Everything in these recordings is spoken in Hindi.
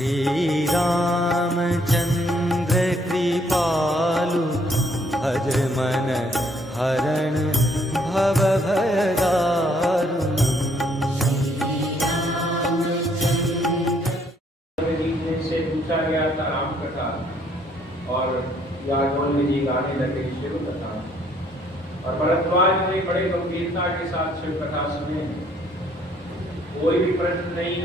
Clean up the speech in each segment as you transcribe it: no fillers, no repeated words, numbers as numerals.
श्री रामचंद्र कृपालु भज मन हरण भव भय से पूछा गया था राम कथा और याज्ञवल्क्य जी गाने लगे शिव कथा और भरद्वाज ने बड़े गंभीरता के साथ शिव कथा सुने। कोई भी प्रश्न नहीं,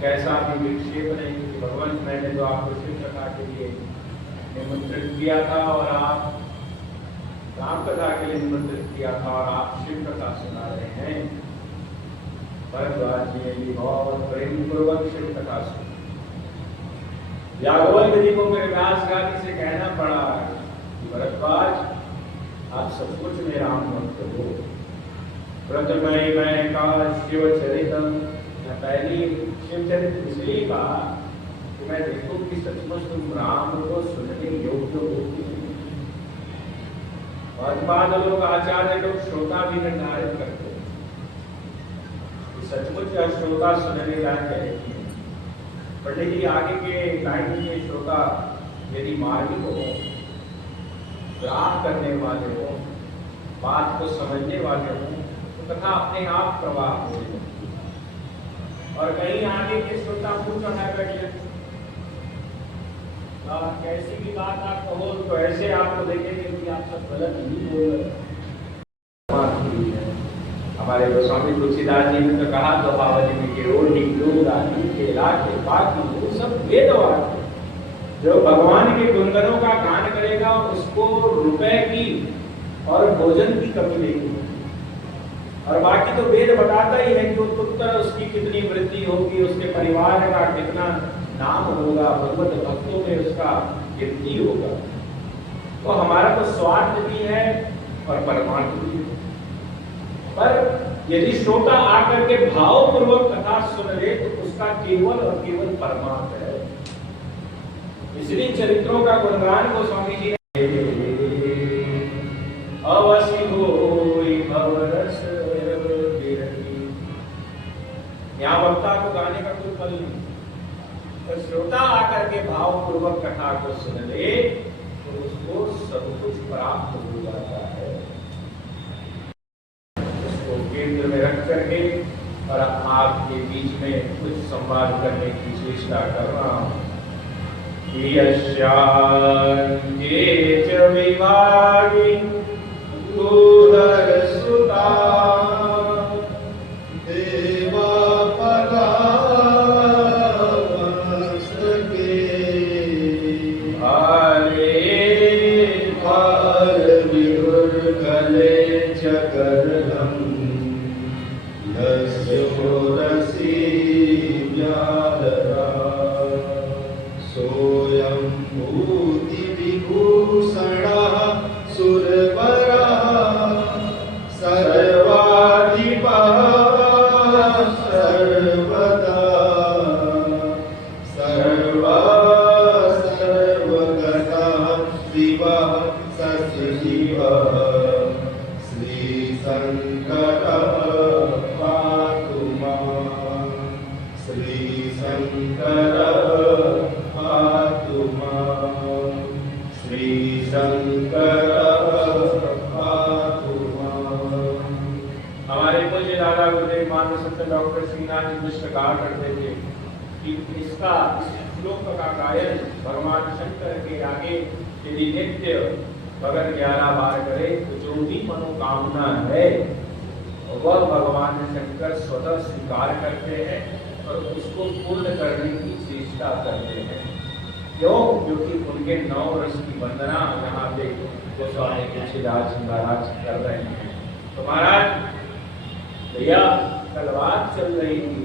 कैसा भी विक्षेप नहीं कि भगवान मैंने तो आपको शिव कथा के लिए निमंत्रित किया था और आप राम कथा के लिए निमंत्रित किया था और आप शिव कथा सुना रहे हैं। भरद्वाज जी ने भी बहुत प्रेम पूर्वक शिव कथा सुनी। याज्ञवल्क्य जी को मेरे व्यास गादी से कहना पड़ा कि भरद्वाज आप सचमुच में राम भक्त हो। व्रतमय मैं का शिव चरितम, मैं पहली शिव चरित इसलिए कहा कि मैं देखूं कि सचमुच तुम राम को सुनने योग्य हो। और बाद लोग आचार्य लोग श्रोता भी निर्धारित करते हैं कि सचमुच या श्रोता सुनने लायक है। पंडित जी आगे के लाइन के श्रोता यदि मार्मिक हो, ग्राह्य करने वाले हो, बात को समझने वाले हो, तो कथा अपने आप प्रवाह हो जाती है। और कहीं आगे के श्रोता पूछ रहा है बैठे कैसी भी बात आप कहो तो ऐसे आपको देखेंगे कि आप सब गलत नहीं बोल रहे। हमारे गोस्वामी तुलसीदास जी ने तो कहा तो बाबाजी में कि रोटी दूध आदि केला के बाकी वो सब वेद वाक्य। जो भगवान के गुणगणों का गान करेगा उसको रुपए की और भोजन की कमी नहीं होगी। और बाकी तो वेद बताता ही है कि उत्तर उसकी कितनी वृद्धि होगी, उसके परिवार का कितना नाम होगा, भगवत भक्तों में उसका कीर्ति होगा। तो हमारा तो स्वार्थ भी है और परमार्थ भी है। पर यदि श्रोता आकर के भावपूर्वक कथा सुन ले तो उसका केवल और केवल परमार्थ है। इसलिए चरित्रों का गुणगान गोस्वामी जी ने अवसि होई भवरस बिरही, यहाँ वक्ता को गाने का कोई पल नहीं, तो श्रोता आकर के भावपूर्वक कथा को सुन ले तो उसको सब कुछ प्राप्त हो जाता है। केंद्र में रख करके और आपके बीच में कुछ संवाद करने की चेष्टा कर रहा हूं। यस्यान्ते च विभागे दूधर सुता देवा परामस्तके भारे भार विदुर्गले चकरलम रसी व्याधरा सोयं भूति विभूषणा सुरवरा सर्वाधिपा सर्वदा सर्वा सर्वगता शिवा सशिवा श्री शंकर हमारे पूज्य दादा गुरुदेव मानव संत डॉक्टर श्रीनाथ जी मिश्र कहा करते थे कि इस श्लोक का गायन भगवान शंकर के आगे यदि नित्य भगत 11 बार करे तो जो भी मनोकामना है वह भगवान शंकर स्वतः स्वीकार करते हैं और उसको पूर्ण करने की चेष्टा करते हैं। क्यों? क्योंकि उनके 9 रस की वंदना यहाँ पे गोस्वामी तुलसीदास महाराज कर रहे हैं। तो महाराज भैया कल बात चल रही थी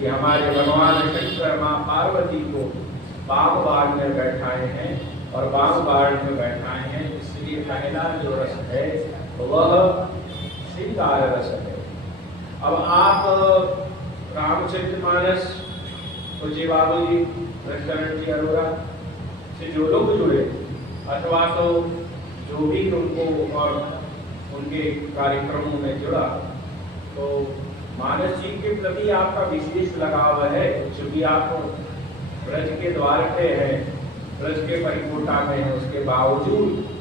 कि हमारे भगवान शंकर माँ पार्वती को बाग बाग में बैठाए हैं और बाग बाग में बैठाए हैं। इसलिए पहला जो रस है वह श्रृंगार रस है। अब आप रामचरितमानस पूज्य बाबू जी कृष्ण जी अरोरा से जो लोग जुड़े अथवा तो जो भी उनको और उनके कार्यक्रमों में जुड़ा तो मानस जी के प्रति आपका विशेष लगाव है। चूंकि आप ब्रज के द्वार पे है, ब्रज के परिकोटा में है, उसके बावजूद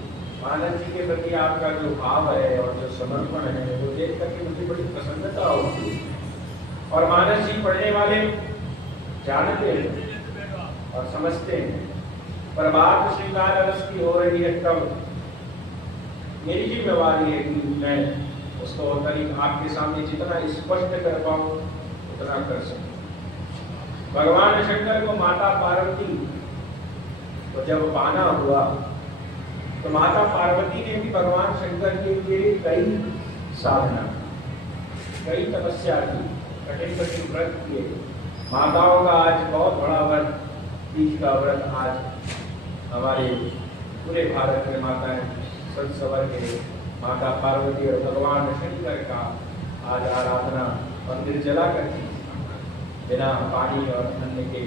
मानस जी के प्रति आपका जो भाव है और जो समर्पण है वो देख करके मुझे बड़ी प्रसन्नता होती है। और मानस जी पढ़ने वाले जानते हैं और समझते हैं, पर बात श्रृंगार रस की हो रही है तब मेरी जिम्मेवारी है कि मैं उसको करीब आपके सामने जितना स्पष्ट कर पाऊं उतना कर सकूं। भगवान शंकर को माता पार्वती तो जब पाना हुआ तो माता पार्वती ने भी भगवान शंकर के लिए कई साधना, कई तपस्या की, कठिन कठिन व्रत किए। माताओं का आज बहुत बड़ा व्रत, तीज का व्रत आज हमारे पूरे भारत में माताएं सज सवर के माता पार्वती और भगवान शंकर का आज आराधना और निर्जला करती बिना पानी और अन्न के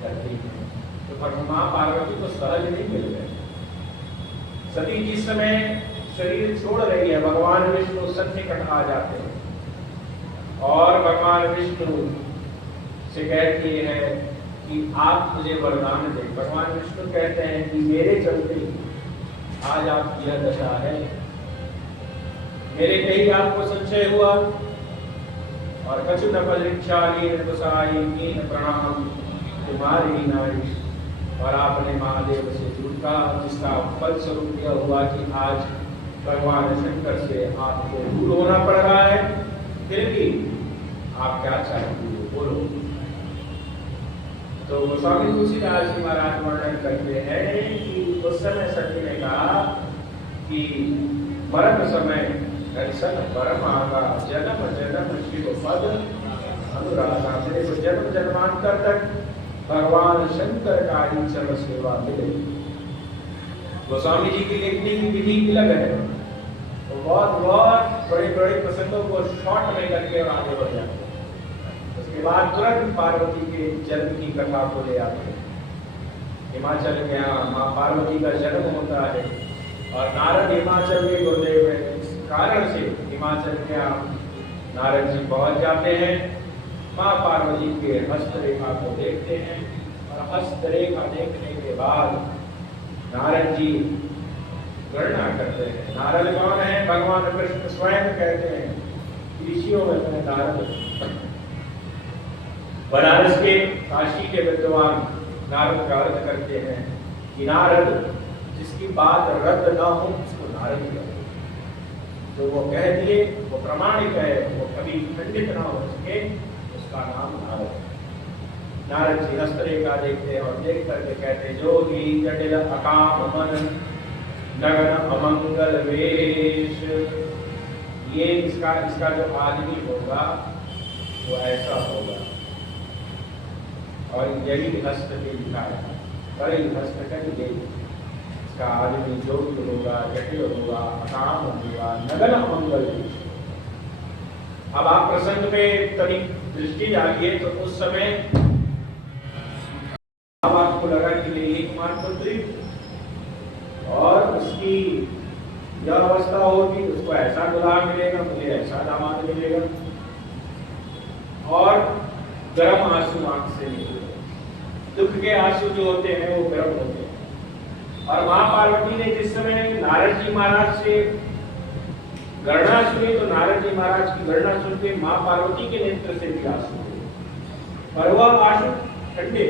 करती है। तो माँ पार्वती को सहज नहीं मिल गए। सती जिस समय शरीर छोड़ रही है, भगवान विष्णु सन्निकट आ जाते हैं और भगवान विष्णु से कहती है कि आप मुझे वरदान दें। भगवान विष्णु कहते हैं कि मेरे चलते आज आपकी यह दशा है, मेरे कहीं आपको संशय हुआ और कछु न परीक्षाली प्रणाम तुम्हारी नारी, और आपने महादेव से झूठा, जिसका फल स्वरूप यह हुआ कि आज भगवान शंकर से आपको दूर होना पड़ रहा है। फिर भी आप क्या चाहती हो, बोलो। तो गोस्वामी तुलसीदास जी महाराज वर्णन करते हैं कि उस समय सती ने कहा कि मरण समय दर्शन परम आगा जन्म जन्म शिव पद अनुराधा, मेरे को जन्म जन्मांतर तक भगवान शंकर का ही चरण सेवा मिले। गोस्वामी जी की लिखने की विधि अलग है, तो बहुत बहुत बड़े बड़े प्रसंगों को शॉर्ट में करके और आगे बढ़ जाते हैं। उसके बाद तुरंत पार्वती के जन्म की कथा को ले आते हैं। हिमाचल में यहाँ माँ पार्वती का जन्म होता है और नारद हिमाचल में गुरुदेव है, इस कारण से हिमाचल में यहाँ नारद जी पहुंच जाते हैं, माँ पार्वती के हस्तरेखा को देखते हैं और हस्तरेखा देखने के बाद नारद जी गणना करते हैं। नारद कौन है? भगवान कृष्ण स्वयं कहते हैं ऋषियों में मैं नारद। बनारस के काशी के विद्वान नारद का अर्थ करते हैं कि नारद जिसकी बात रद्द न हो उसको नारद कहते हैं। जो वो कह दिए वो प्रमाणिक है, वो कभी खंडित ना हो सके, उसका नाम नारद है। नारद जी हस्तरेखा देखते हैं और देख करके कहते हैं जो ही जटिल अकाम मन नगन अमंगल वेश, ये इसका जो आदमी होगा वो ऐसा होगा। और यही हस्त पे लिखा है, बड़े हस्त कर ये इसका आदमी योग्य होगा, जटिल होगा, अकाम होगा, नगन अमंगल वेश। अब आप प्रसंग में कभी दृष्टि डालिए तो उस समय अब आपको लगा कि मेरी एकमात्र पुत्री और उसकी यह अवस्था होगी, उसको ऐसा दुल्हा मिलेगा, मुझे ऐसा दामाद मिलेगा, और गर्म आंसू आंख से निकले। दुख के आंसू जो होते हैं वो गर्म होते हैं। और माँ पार्वती ने जिस समय नारद जी महाराज से गणना सुनी तो नारद जी महाराज की गणना सुन के माँ पार्वती के नेत्र से भी आंसू हुए, पर वह आंसू ठंडे,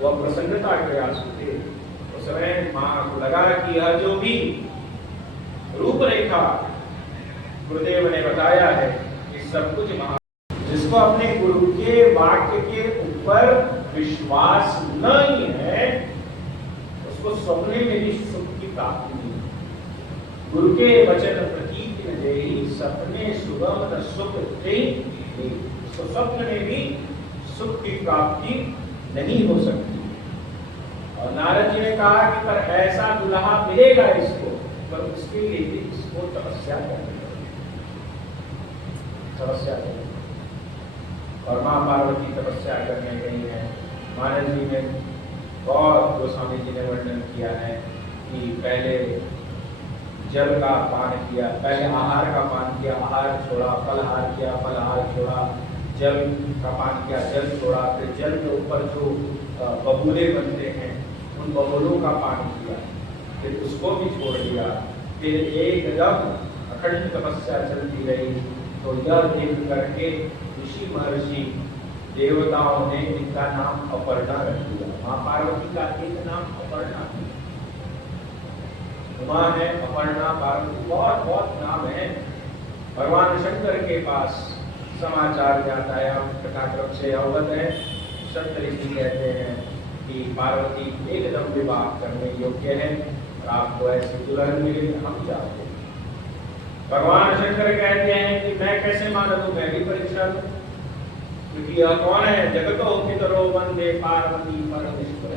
वह प्रसन्नता के आंसू थे। उस समय माँ को लगा कि यह जो भी रूपरेखा गुरुदेव ने बताया है ये सब कुछ जिसको अपने गुरु के वाक्य के ऊपर विश्वास नहीं है उसको स्वप्ने में भी सुख की प्राप्ति नहीं। गुरु के वचन प्रतीक न सपने सुगम न सुख थे, तो स्वप्न में भी सुख की प्राप्ति नहीं हो सकती। और नारद जी ने कहा कि पर ऐसा दुल्हा मिलेगा इसको, पर उसके लिए भी इसको तपस्या करनी पड़ेगी, तपस्या करनी। और माँ पार्वती तपस्या करने गई है। नारद जी ने बहुत गोस्वामी जी ने वर्णन किया है कि पहले जल का पान किया, पहले आहार का पान किया, आहार छोड़ा, फलहार किया, फलहार छोड़ा, जल का पान किया, जल छोड़ा, फिर जल के ऊपर जो बबूले बनते हैं उन बबूलों का पान किया, फिर उसको भी छोड़ दिया। फिर एकदम अखंड तपस्या चलती रही। तो यह देख करके ऋषि महर्षि देवताओं ने इनका नाम अपर्णा रख दिया। माँ पार्वती का एक नाम अपर्णा है, उमा है, अपर्णा, पार्वती, बहुत बहुत नाम है। भगवान शंकर के पास समाचार जाता है, हम कथाक्रम से अवगत है। संत ऋषि कहते हैं कि पार्वती एकदम विवाह करने योग्य है और आपको ऐसी दुल्हन मिले, हम चाहते हैं। भगवान शंकर कहते हैं कि मैं कैसे मान लूं, मैं भी परीक्षा लूं, क्योंकि यह कौन है? जगतो पितरो वंदे पार्वती परमेश्वर,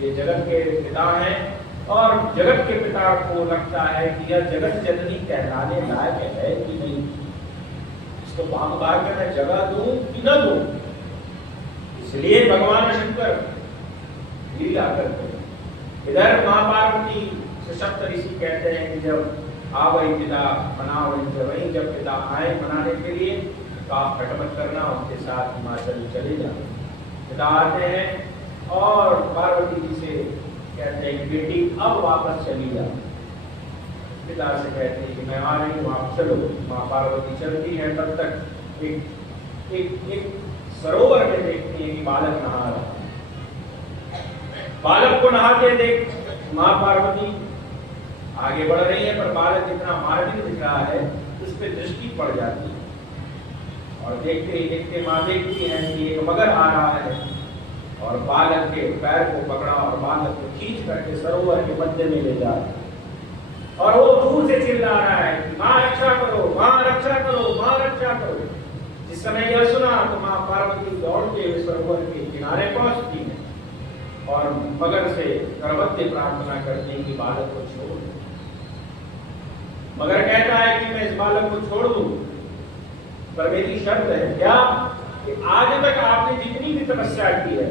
ये जगत के पिता हैं और जगत के पिता को लगता है कि यह जगत जननी कहलाने लायक है कि नहीं, इसको भाग भाग में जगह दूं कि न दूं। इसलिए भगवान शंकर लीला करते हैं। इधर मां पार्वती से सप्त ऋषि कहते हैं कि जब आवई पिता मनावई, वही जब पिता आए मनाने के लिए तो आप खटमट करना, उनके साथ हिमाचल चले जाओ। पिता आते हैं और पार्वती जी से कहते हैं कि बेटी अब वापस चली जाओ। पिता से कहते हैं कि मैं आ रही हूँ, आप चलो। माँ पार्वती चलती है, तब तक एक सरोवर में देखती है कि बालक नहा रहा है। बालक को नहाते देख माँ पार्वती आगे बढ़ रही है, पर बालक इतना मार्मिक दिख रहा है, उस पर दृष्टि पड़ जाती है और देखते ही देखते माँ देखती है कि एक मगर आ रहा है और बालक के पैर को पकड़ा और बालक को खींच करके सरोवर के मध्य में ले जा रहा है और वो दूर से चिल्ला रहा है कि माँ रक्षा करो, माँ रक्षा करो, माँ रक्षा करो। जिस समय यह सुना तो माँ पार्वती दौड़ते हुए सरोवर के किनारे पहुंचती है और मगर से करवत्य प्रार्थना करते हैं कि बालक को छोड़ दो। मगर कहता है कि मैं इस बालक को छोड़ दूं, पर मेरी शर्त है क्या कि आज तक आपने जितनी भी तपस्या की है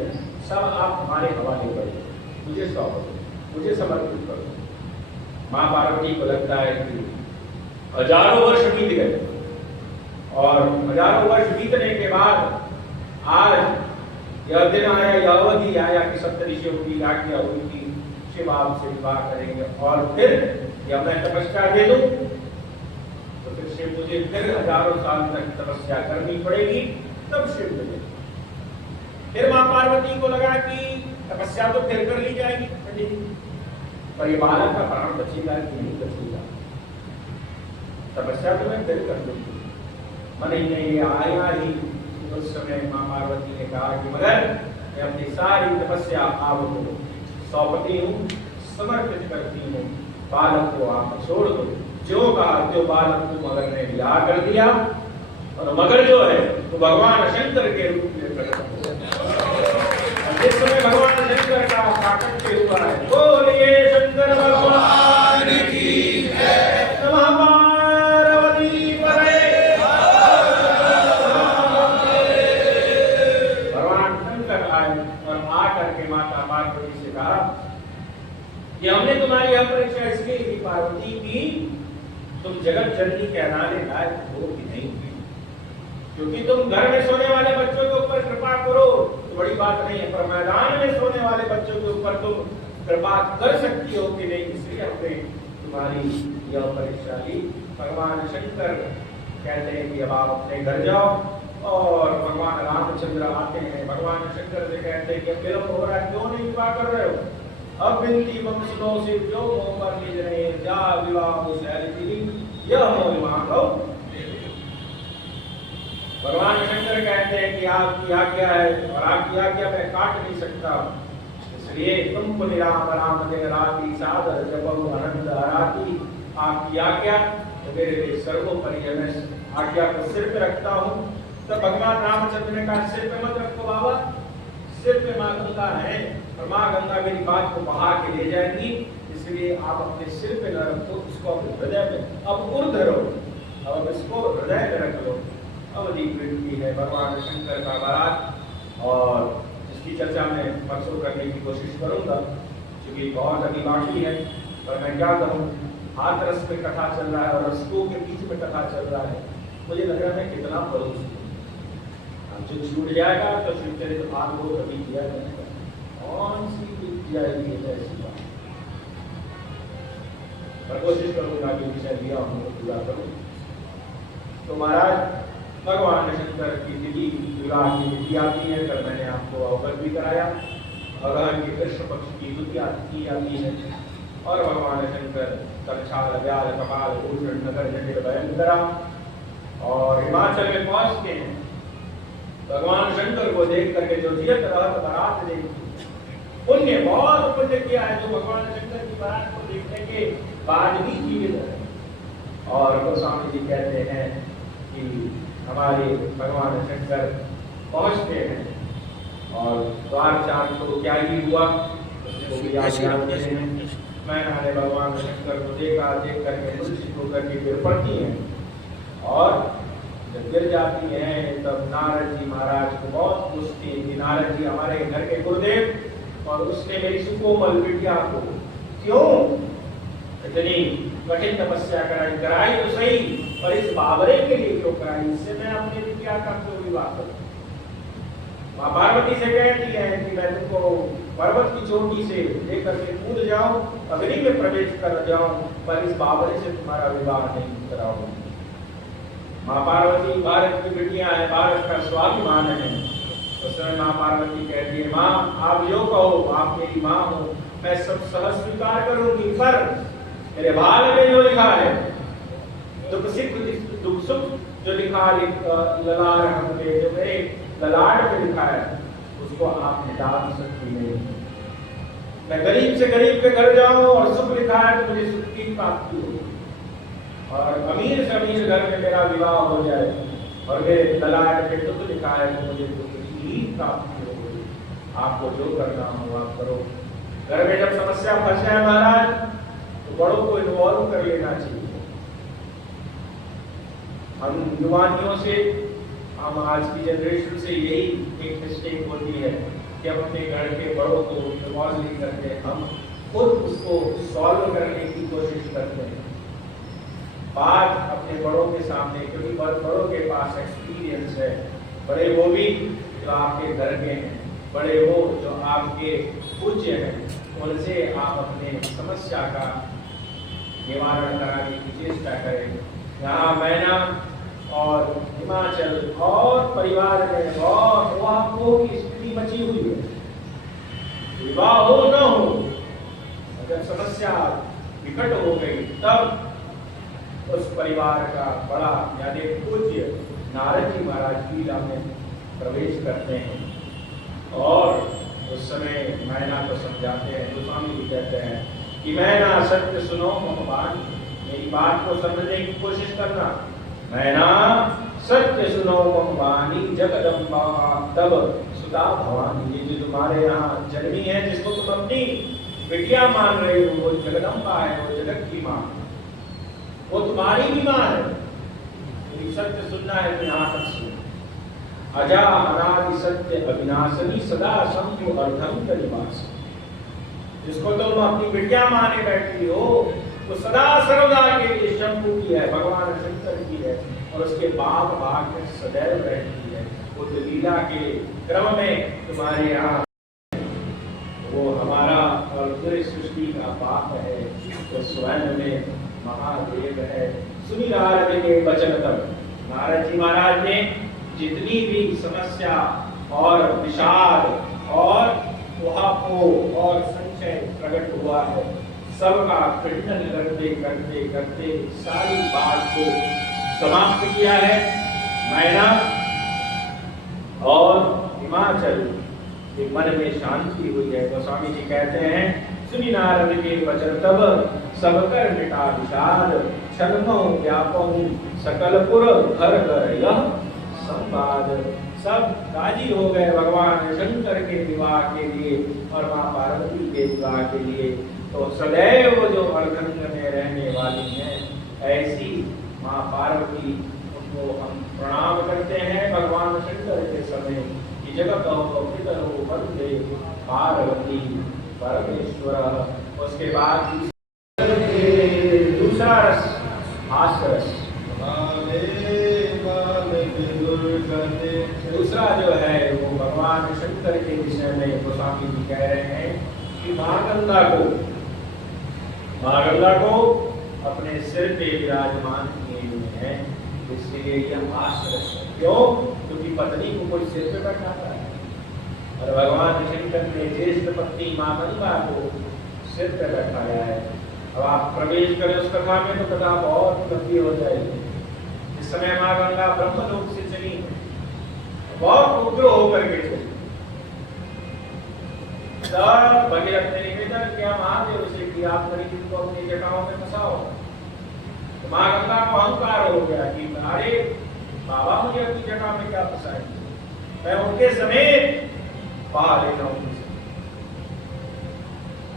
सब आप हमारे हवाले करो, मुझे सौंप दो, मुझे समर्पित करो। माँ पार्वती को लगता है कि हजारों वर्ष बीत गए और हजारों वर्ष बीतने के बाद आज यह दिन आया, यह अवधि आया कि सप्तऋषियों की आज्ञा हुई कि शिव आपसे विवाह करेंगे और फिर या मैं तपस्या दे दूं तो फिर शिव मुझे फिर हजारों साल तक तपस्या करनी पड़ेगी, तब शिव मिले। फिर माँ पार्वती को लगा कि तपस्या तो फिर कर ली जाएगी पंडित जी, पर ये बालक का प्राण बचेगा कि नहीं बचेगा, तपस्या तो मैं फिर कर लूंगी। मन ही नहीं ये आया ही। उस समय माँ पार्वती ने कहा कि मगर मैं अपनी सारी तपस्या आपको सौंपती हूँ, समर्पित करती हूँ, बालक को आप छोड़ दो। जो कहा जो बालक को मगर ने विवाह कर दिया और मगर जो है तो भगवान शंकर के रूप में प्रकट हुआ। जिस समय भगवान शंकर का प्राकट्य हुआ है, बोलिए शंकर भगवान की जय। नमः पार्वती पते। भगवान शंकर आए और आकर के माता पार्वती से कहा कि हमने तुम्हारी यह परीक्षा इसलिए की पार्वती की तुम जगत जननी कहलाने लायक हो कि नहीं, क्योंकि तुम घर में सोने वाले बच्चों के ऊपर कृपा करो तो बड़ी बात नहीं है, पर मैदान में सोने वाले बच्चों के ऊपर तुम कृपा कर सकती हो कि नहीं, इसलिए हमने तुम्हारी यह परीक्षा ली। भगवान शंकर कहते हैं कि अब आप अपने घर जाओ और भगवान रामचंद्र आते हैं। भगवान शंकर से कहते हैं कि विलंब हो रहा है, क्यों नहीं विवाह कर रहे हो? अब बिनती वंशनो से जो मोह पर निज रहे जा विवाह शैली यह मोह मांगो। भगवान शंकर कहते हैं कि आपकी आज्ञा है और आपकी आज्ञा मैं काट नहीं सकता, इसलिए तुम को निराम राम दिन राति सादर जपो आनंद आराती। आपकी आज्ञा तो मेरे सर्वोपरि है, मैं आज्ञा को सिर पे रखता हूँ। तो भगवान रामचंद्र ने कहा सिर पे मत रखो बाबा, सिर पे माँ गंगा है और माँ गंगा मेरी बात को बहा के ले जाएंगी, इसलिए आप अपने सिर पे न रखो, इसको अपने हृदय में अब ऊर्ध्व रहो, अब इसको हृदय में रख लो। अवधि वृत्ति है भगवान शंकर का बारात और इसकी चर्चा मैं परसों करने की कोशिश करूंगा क्योंकि बहुत अभी बाकी है। पर मैं क्या कहूँ, हाथ रस में कथा चल रहा है और रसकों के बीच में कथा चल रहा है, मुझे लग रहा है कितना परोस जो छूट जाएगा तो शिवचरित भाग को कभी किया जाएगा। कौन सी विद्या है ऐसी बात? मैं कोशिश करूंगा कि विषय दिया हूँ पूरा करूँ। तो महाराज भगवान शंकर की तिथि विवाह की तिथि आती है, कल मैंने आपको अवगत भी कराया। भगवान के कृष्ण पक्ष की द्वितीया तिथि आती है और भगवान शंकर तरछाल व्याल कपाल भूषण नगर जटिल भयंकरा और हिमाचल में पहुंचते हैं। भगवान शंकर को देख करके जो जियत रहत बारात देखी, पुण्य बहुत पुण्य किया है जो भगवान शंकर की बारात को देखने के बाद भी जीवित है। और गोस्वामी जी कहते हैं कि हमारे भगवान शंकर पहुंचते हैं और द्वार चार तो क्या ही हुआ उसको भी आज जानते हैं। मैंने भगवान शंकर को देखा, देख करके मूर्छित होकर के गिर पड़ती हैं और जब गिर जाती हैं तब नारद जी महाराज को बहुत पूछती है कि नारद जी हमारे घर के गुरुदेव और उसने मेरी सुकोमल बिटिया को क्यों इतनी कठिन तपस्या कराई तो सही, पर इस बाबरे के लिए क्यों कराई? इससे मैं अपनी बिटिया का क्यों विवाह करूं? माँ पार्वती से कहती है कि मैं तुमको पर्वत की चोटी से लेकर के कूद जाऊं, अग्नि में प्रवेश कर जाऊं, पर इस बाबरे से तुम्हारा विवाह नहीं कराऊंगी। माँ पार्वती भारत की बिटिया है, भारत का स्वाभिमान है। तो स्वयं माँ पार्वती कहती है, माँ आप जो कहो, आप मेरी माँ हो, मैं सब सहज स्वीकार करूंगी, पर मेरे भाग में जो लिखा है दुख सुख जो लिखा ललाट हमने जो मेरे ललाट में लिखा है उसको आप मिटा सकती नहीं। मैं गरीब से गरीब के घर जाऊं और सुख लिखा है तो मुझे सुख की प्राप्ति हो, और अमीर से अमीर घर में मेरा विवाह हो जाए और मेरे ललाट में दुख लिखा है तो मुझे दुख की प्राप्ति हो। आपको जो करना हो आप करो। घर में जब समस्या फंस जाए महाराज तो बड़ों को इन्वॉल्व कर लेना चाहिए। हम युवानियों से, हम आज की जनरेशन से यही एक मिस्टेक होती है कि हम अपने घर के बड़ों को इन्वॉल्व नहीं करते, हम खुद उसको सॉल्व करने की कोशिश करते हैं। बात अपने बड़ों के सामने, क्योंकि बड़ों के पास एक्सपीरियंस है, बड़े वो भी जो आपके घर के हैं, बड़े वो जो आपके पूज्य हैं, उनसे आप अपने समस्या का निवारण कराने की चेष्टा करें। यहाँ मैना और हिमाचल और परिवार में बहुत वापों की स्थिति बची हुई है। विवाह हो न हो, जब समस्या विकट हो गई तब उस परिवार का बड़ा यानी पूज्य नारद जी महाराज लीला में प्रवेश करते हैं और उस समय मैना को समझाते हैं। तो स्वामी जी कहते हैं कि मैना सत्य सुनो भगवान, मेरी बात को समझने की कोशिश करना। मैना सत्य सुनो भगवानी जगदम्बा तब सुधा भवानी। ये जो तुम्हारे यहाँ जन्मी है, जिसको तुम अपनी बिटिया मान रही हो, वो जगदम्बा है, वो जगत की माँ, वो तुम्हारी भी माँ है। सत्य सुनना है तो यहाँ तक सुनो। अजा अनादि सत्य अविनाशनी सदा शंभु अर्धम निवास। जिसको तुम अपनी बिटिया माने बैठी हो तो सदा सर्वदा के लिए शंभु की है, भगवान शंकर की है, और उसके बाप भाग में सदैव रहती है। वो तो लीला के क्रम में तुम्हारे यहाँ वो हमारा और पूरी सृष्टि का बाप है, तो स्वयं में महादेव है। सुनी नारद के वचन तक नारद जी महाराज ने जितनी भी समस्या और विषाद और उहापोह और संशय प्रकट हुआ है, सबका खंडन करते करते करते सारी बात को समाप्त किया है। मैना और हिमाचल के मन में शांति हुई है। तो स्वामी जी कहते हैं, सुनी नारद के वचन तब सब कर मिटा विषाद, छलमो व्यापम सकलपुर घर कर यह संवाद। सब राजी हो गए भगवान शंकर के विवाह के लिए और माँ पार्वती के विवाह के लिए। तो सदैव जो अर्धंग में रहने वाली हैं, ऐसी माँ पार्वती, उनको हम प्रणाम करते हैं भगवान शंकर के समय कि जगत पितरो वंदे पार्वती परमेश्वर। उसके बाद दूसरा रस हास्य रस। दूसरा जो है वो भगवान शंकर के विषय में गोस्वामी जी कह रहे हैं कि माँ गंगा को अपने सिर पे विराजमान किए हुए हैं, इसलिए यह आश्रय है। क्यों? क्योंकि पत्नी को कोई सिर पे बैठाता है और भगवान शंकर ने ज्येष्ठ पत्नी माँ गंगा को सिर पे बैठाया है। अब आप प्रवेश करें उस कथा में तो कथा बहुत लंबी हो जाएगी। इस समय माँ गंगा ब्रह्मलोक से चली, बहुत उग्र होकर के चली। तब भगीरथ ने निवेदन किया महादेव से कि आप गरीब को अपनी जटाओं में फंसाओ। तो माँ गंगा को अहंकार हो गया कि अरे बाबा मुझे अपनी जटा में क्या फंसाएंगे, मैं उनके समेत बाहर ले जाऊंगी।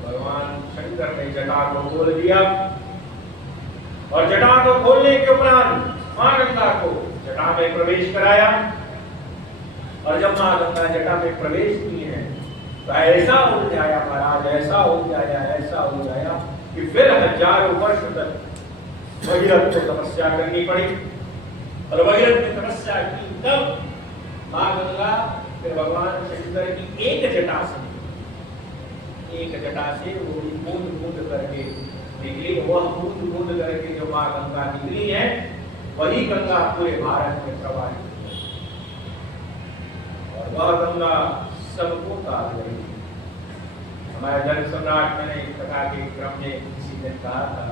भगवान शंकर ने जटा को खोल दिया और जटा को खोलने के उपरांत माँ गंगा को जटा में प्रवेश कराया। और जब माँ गंगा जटा में प्रवेश की है तो ऐसा उलझाया महाराज, ऐसा उलझाया कि फिर हजारों वर्ष तक भगीरथ को तपस्या करनी पड़ी। और भगीरथ ने तपस्या की तब माँ गंगा फिर भगवान शंकर की एक जटा से वो बूंद करके निकली। वह बूंद करके जो माँ गंगा निकली है वही गंगा पूरे भारत में प्रवाहित है और वह गंगा सबको तार रही है। हमारे धर्म सम्राट, मैंने कथा के क्रम में किसी ने कहा था,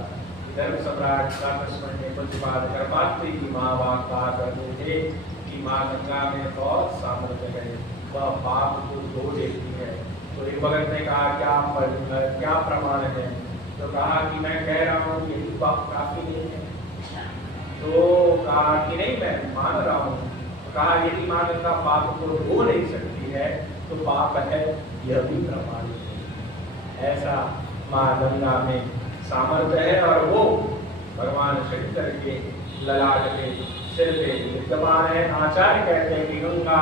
धर्म सम्राट रामकृष्ण ने पूज्यपाद गर्भात्री की माँ बाप कहा करते थे कि माँ गंगा में बहुत सामर्थ्य है, वह पाप को धो देती है। तो एक भगत ने कहा क्या प्रमाण है? तो कहा कि मैं कह रहा हूँ यही पाप काफी नहीं है। तो कहा कि नहीं, मैं मान रहा हूँ। तो कहा यदि माँ गंगा पाप को धो नहीं सकती है तो पाप है, यह भी प्रमाणित है। ऐसा माँ गंगा में सामर्थ्य है और वो भगवान शंकर के ललाट के सिर पे विद्यमान है। आचार्य कहते हैं कि गंगा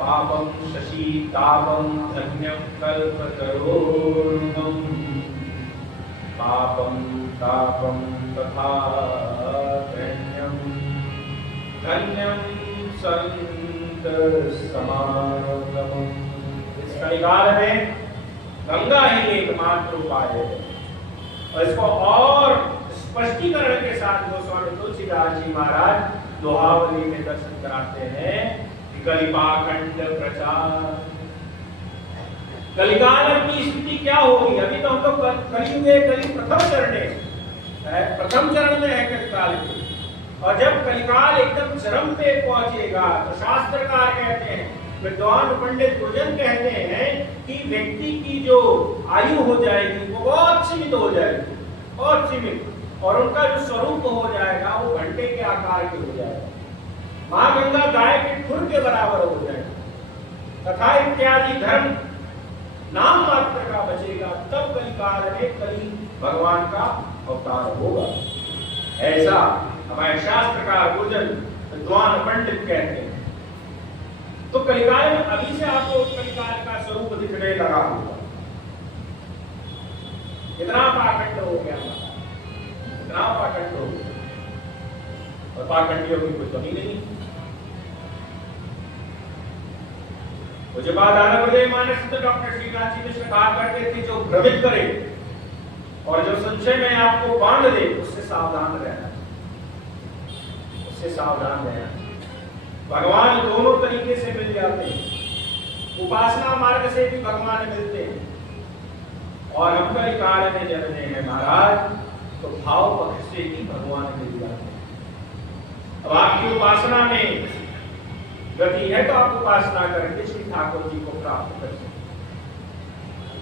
पापम शशि तापम धन्यम कल्पतरोर्गम पापम तापम तथा धन्यम संत समागमम्। इस कलिकाल में गंगा ही एकमात्र उपाय है। और इसको और स्पष्टीकरण के साथ गोस्वामी तुलसीदास जी महाराज दोहावली में दर्शन कराते हैं कि कलिपाखंड प्रचार। कलिकाल की स्थिति क्या होगी? अभी तो हम लोग कली प्रथम चरण में है कलिकाल की। और जब कलिकाल एकदम चरम पे पहुंचेगा तो शास्त्रकार कहते हैं, विद्वान पंडित गुरुजन कहते हैं कि व्यक्ति की जो आयु हो जाएगी वो बहुत सीमित हो जाएगी, बहुत सीमित, और उनका जो स्वरूप हो जाएगा वो घंटे के आकार के हो जाएगा। माँ गंगा गाय के खुर के बराबर हो जाएगा तथा इत्यादि धर्म नाम मात्र का बचेगा। तब कलिकाल में कली भगवान का अवतार होगा। ऐसा हमारे शास्त्रकार गुरुजन विद्वान पंडित कहते हैं। तो कलिकाल में अभी से आपको कलिकाल का स्वरूप दिखने लगा होगा। कितना पाखंड हो गया, कितना पाखंड हो गया, और पाखंडियों की कोई कमी नहीं। मुझे बात आनंद मानस डॉक्टर श्रीनाथ जी मिश्र कहा करते थे, जो भ्रमित करे और जो संशय में आपको बांध दे उससे सावधान रहना, उससे सावधान रहना। भगवान दोनों तरीके से मिल जाते हैं। उपासना मार्ग से भी भगवान मिलते हैं और हम कलिकाल में जन्मे हैं महाराज तो भाव पक्ष से भी भगवान मिल जाते हैं। अब आपकी उपासना में गति है तो आप उपासना करके श्री ठाकुर जी को प्राप्त कर सकते।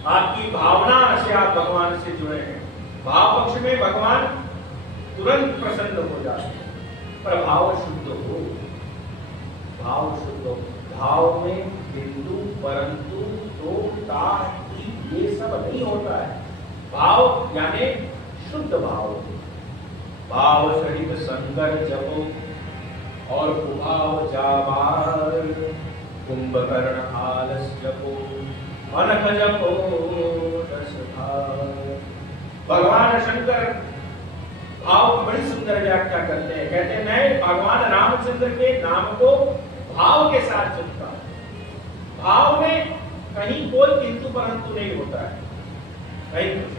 आपकी भावना से आप भगवान से जुड़े हैं, भाव पक्ष में भगवान तुरंत प्रसन्न हो जाते हैं। पर भाव शुद्ध हो, भाव शुद्ध हो। भाव में बिंदु परंतु तो ये सब नहीं होता है। भाव यानी शुद्ध भाव, भाव सहित संकर जपो और कुभाव जाबार कुंभकर्ण आलस जपो मनख जपो दस भाव। भगवान शंकर भाव की बड़ी सुंदर व्याख्या करते हैं। कहते हैं मैं भगवान रामचंद्र के नाम को भाव के साथ जपता हूं। भाव में कहीं कोई किंतु परंतु नहीं होता है, कहीं कुछ।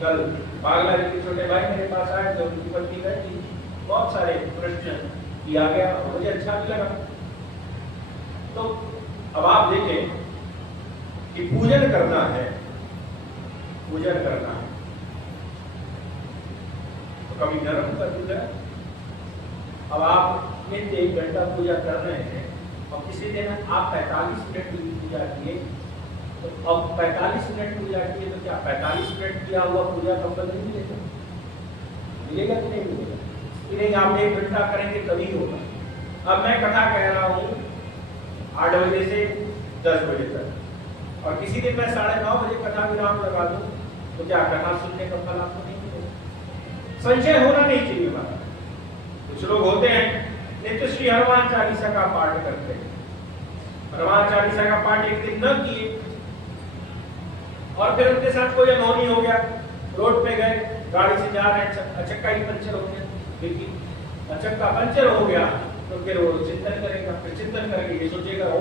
कल बागला जी के छोटे भाई मेरे पास आए तो उनकी पत्नी कहती बहुत सारे प्रश्न किया गया, मुझे अच्छा भी लगा। तो अब आप देखें कि पूजन करना है, पूजन करना है तो कभी नरम कर दूंगा। अब आप नित्य 1 घंटा पूजा कर रहे हैं और किसी दिन आप 45 मिनट की पूजा किए, तो अब 45 मिनट पूजा किए तो क्या 45 मिनट किया हुआ पूजा का फल नहीं मिलेगा? मिलेगा कि नहीं मिलेगा? नहीं, आप 1 घंटा करेंगे तभी होगा। अब मैं कथा कह रहा हूँ 8 बजे से 10 बजे तक और किसी दिन मैं 9:30 बजे कथा विराम लगा दूं तो क्या कथा सुनने का फल आपको नहीं मिलेगा? संशय होना नहीं चाहिए। बात कुछ लोग होते हैं नित्य श्री हनुमान चालीसा का पाठ करते हैं, हनुमान चालीसा का पाठ एक दिन न किए और फिर उनके साथ कोई अनहोनी हो गया, रोड पे गए, गाड़ी से जा रहे हैं, अचक्का ही पंचर हो गया, देखिए अचक्का पंचर हो गया तो फिर वो चिंतन करेगा, फिर चिंतन करके ये सोचेगा ओ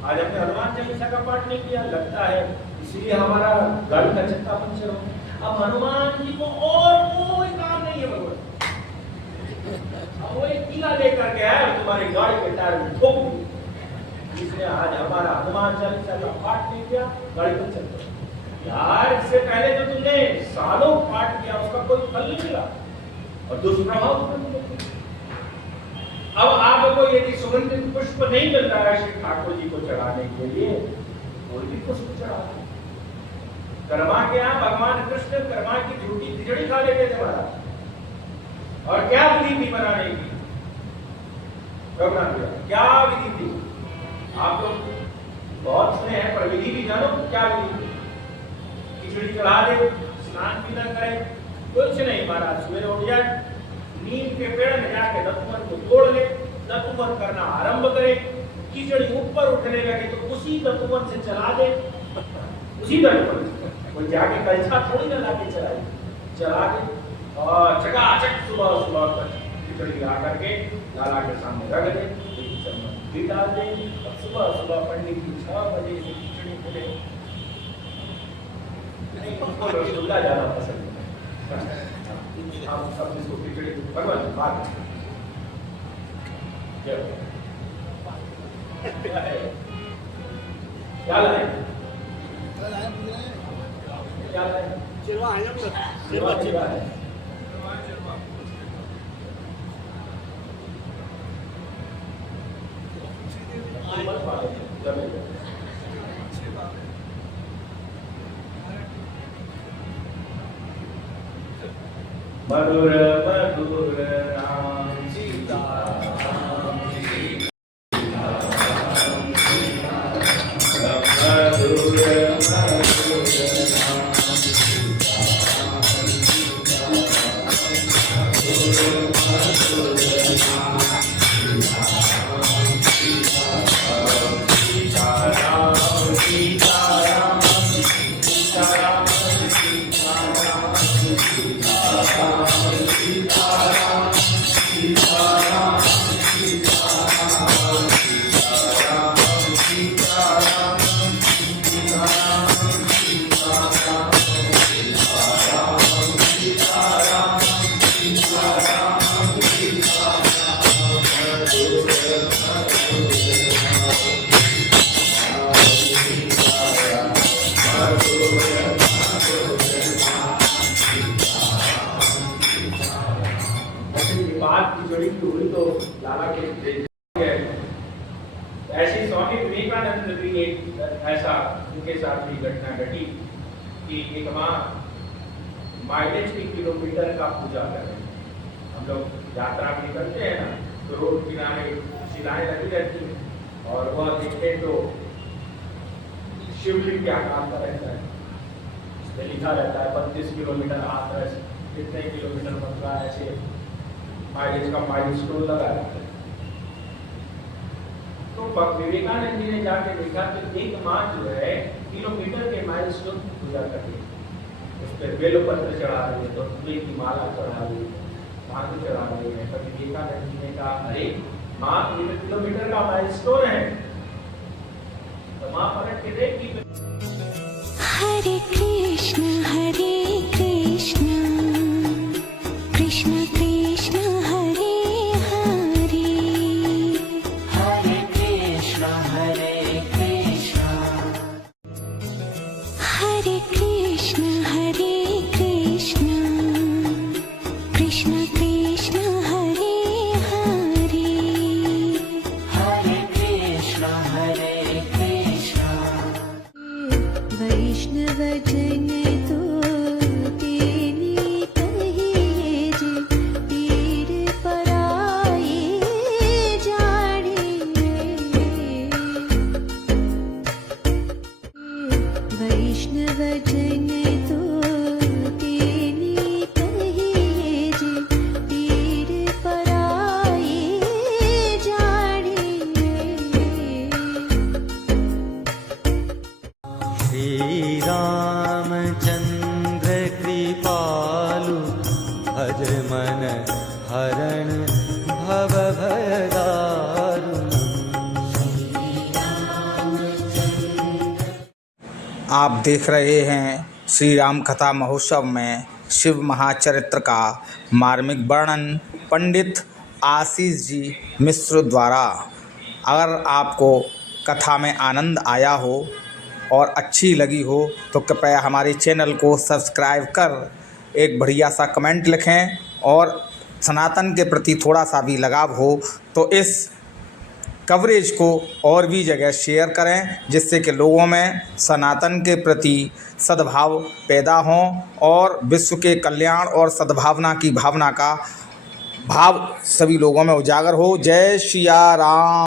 आज हमने हनुमान चालीसा का पाठ नहीं किया, लगता है इसलिए हमारा गाड़ी का चक्का पंचर हो गया। अब हनुमान जी को और कोई काम नहीं है भगवान, अब वो एक कीला लेकर के आया तुम्हारी गाड़ी के टायर में ठोक दी, इसलिए आज हमारा हनुमान चालीसा का पाठ नहीं किया, गाड़ी पंचर हो गई। यार इससे पहले तो तुमने सालों पाठ किया, उसका कोई फल नहीं मिला और दुष्प्रभाव मिले। अब आपको यदि सुगंधित पुष्प नहीं मिल रहा है श्री ठाकुर जी को चढ़ाने के लिए, कोई भी पुष्प चढ़ा दो। कर्मा के यहाँ भगवान कृष्ण कर्मा की झूठी खिचड़ी खा लेते थे महाराज, और क्या विधि थी बनाने की? क्या विधि थी? आप लोग बहुत सुने हैं पर विधि भी जानो क्या विधि थी? खिचड़ी चढ़ा दे, स्नान भी न करे, कुछ नहीं महाराज, सवेरे उठ जाए, नीम के पेड़ में जाके दतुमन को तोड़ ले, दतुमन करना आरंभ करे, खिचड़ी ऊपर उठने लगे तो उसी दतुमन से चला दे, उसी दतुमन से, वो जाके कलछा थोड़ी ना लाके चलाए, चला दे और चकाचक सुबह सुबह तक खिचड़ी ला करके लाला के सामने रख दे, एक चम्मच घी डाल दे और सुबह सुबह पंडित जी 6 बजे से खिचड़ी खुले। नहीं, उनको रसगुल्ला ज्यादा पसंद है, हम सब इसको खिचड़ी भगवान बात क्या है, क्या लाए क्या लाए? चिरवा है, चिरवा चिरवा है। मधुर मधुर राम सीता राम सीता राम सीता राम मधुर मधुर राम सीता राम सीता राम मधुर मधुर राम सीता राम सीता राम सीता राम सीता राम सीता राम सीता राम सीता राम सीता राम सीता राम सीता राम सीता राम सीता राम सीता राम सीता राम सीता राम सीता बात की जोड़ी हुई तो लाला के ऐसी स्वामी विवेकानंद भी एक ऐसा उनके साथ भी घटना घटी कि एक माँ माइलेज की किलोमीटर का पूजा कर रहे हैं। हम लोग यात्रा भी करते हैं ना तो रोड किनारे शिलाएं लगी रहती हैं और वह देखे तो शिवलिंग के आकार का रहता है, इसमें लिखा रहता है 32 किलोमीटर हाथ कितने किलोमीटर मतलब ऐसे माइलेज का माइलस्टोन लगा रहता है। तो विवेकानंद जी ने जाके देखा कि एक माँ जो है किलोमीटर के माइलस्टोन पूजा कर रही है। उस पर बेलपत्र चढ़ा रहे हैं, तो फूले की माला चढ़ा रहे हैं, भांग चढ़ा रहे हैं। कभी विवेकानंद जी ने कहा, अरे माँ ये तो किलोमीटर का माइलस्टोन है, तो माँ पलट के देखी। हरे कृष्ण कृष्ण कृष्ण कृष्ण हरे हरे, हरे कृष्ण हरे कृष्ण कृष्ण कृष्ण कृष्ण हरे हरे, हरे कृष्ण वैष्णव जन तो तेने कहिए जे, पीर पराए जाने। वैष्णव जन तो तेने कहिए जे, पीर पराए जाने। श्री रामचंद्र कृपालु भज मन हरण भव भय दारुणम्। आप देख रहे हैं श्री राम कथा महोत्सव में शिव महाचरित्र का मार्मिक वर्णन पंडित आशीष जी मिश्र द्वारा। अगर आपको कथा में आनंद आया हो और अच्छी लगी हो तो कृपया हमारे चैनल को सब्सक्राइब कर एक बढ़िया सा कमेंट लिखें, और सनातन के प्रति थोड़ा सा भी लगाव हो तो इस कवरेज को और भी जगह शेयर करें, जिससे कि लोगों में सनातन के प्रति सद्भाव पैदा हों और विश्व के कल्याण और सद्भावना की भावना का भाव सभी लोगों में उजागर हो। जय श्री राम।